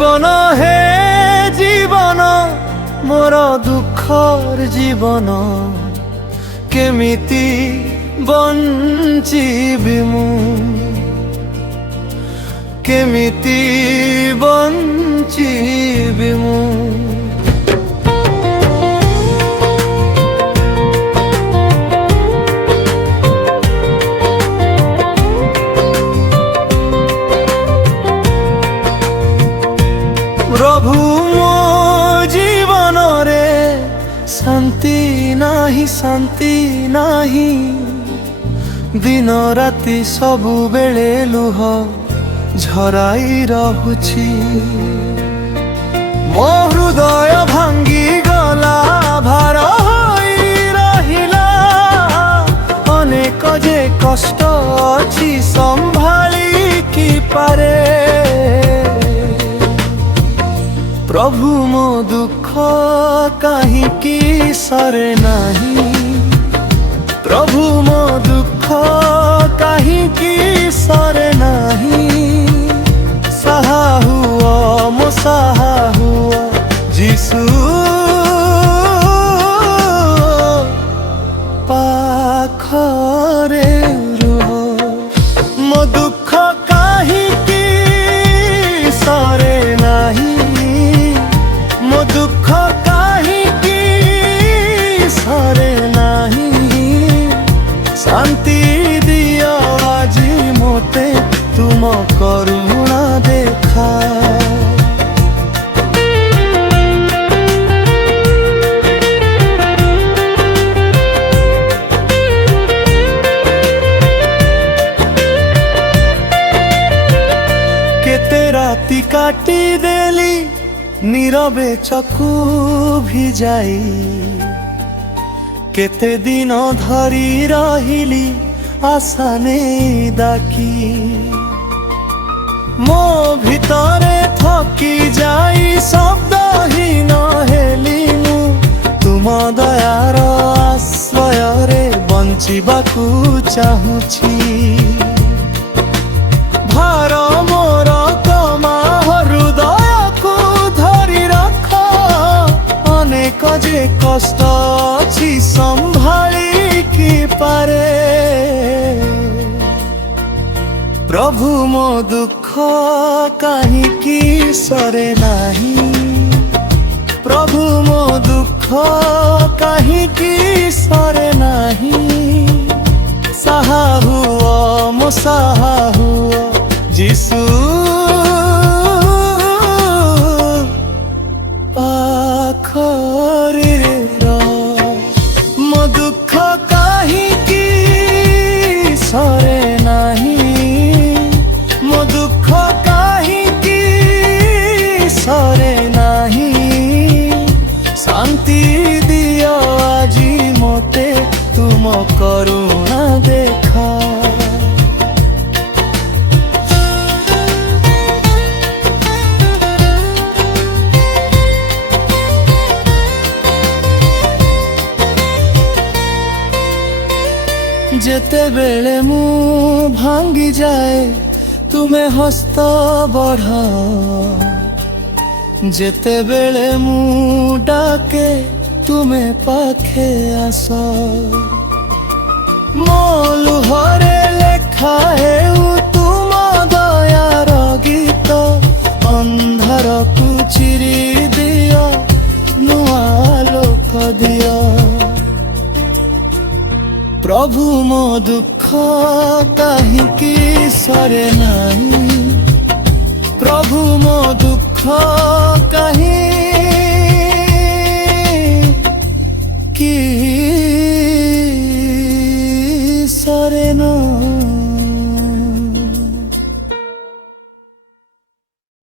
जीवन हे जीवन मोर दुखर जीवन केमिति बंचिबि मु केमिति बंचिबि मु। प्रभु मो जीवन रे शांति नाही दिन राति सबु बेले लुह झराई रहुछि मो हृदय भांगी गला भार होई रहिला अनेक जे कष्ट अछि संभाली की पारे प्रभु मो दुख काहिकी सरे नाही प्रभु मो दुख काहिकी सरे नाही साहा हुआ मो साहा हुआ जीसु पाखरे रुह मो दुख काहिकी सरे नाही मो दुख काहिकी सरे नाही शांति दिया आजी मोते तुम करुणा देखा केते राति काटी देली नीरवे चकु भी जाई केते दिन धरी रहिली आशा नहीं डाकी मो भितरे थकी जाई शब्द ही नहेली मु तुम दयार आश्रय रे बंचिबाकू चाहुछि भार मोर कमा हृदय को धरी रख अनेक जे कष्ट अछि संभाली की पारे प्रभु मो दुख काहिकी सरे नाही प्रभु मो दुख काहिकी सरे नाही साहा हुआ मो साहा हुआ जीसु पाखरे मो दुख काहिकी सरे नाही मो दुख काहिकी सरे नाही शांति दिया आजी मोते तुम करुणा देखा जेते बेले मु भांगी जाए तुम्हें हस्त बढ़ा जेते बेले मु डाके तुम्हें पाखे आस मो लुहरे लेखा है तुम दयार गीत अंधार को चिरी दिया नुआ लोक दिया प्रभु मो दुख काहिकी सरे नाही प्रभु मो दुख काहि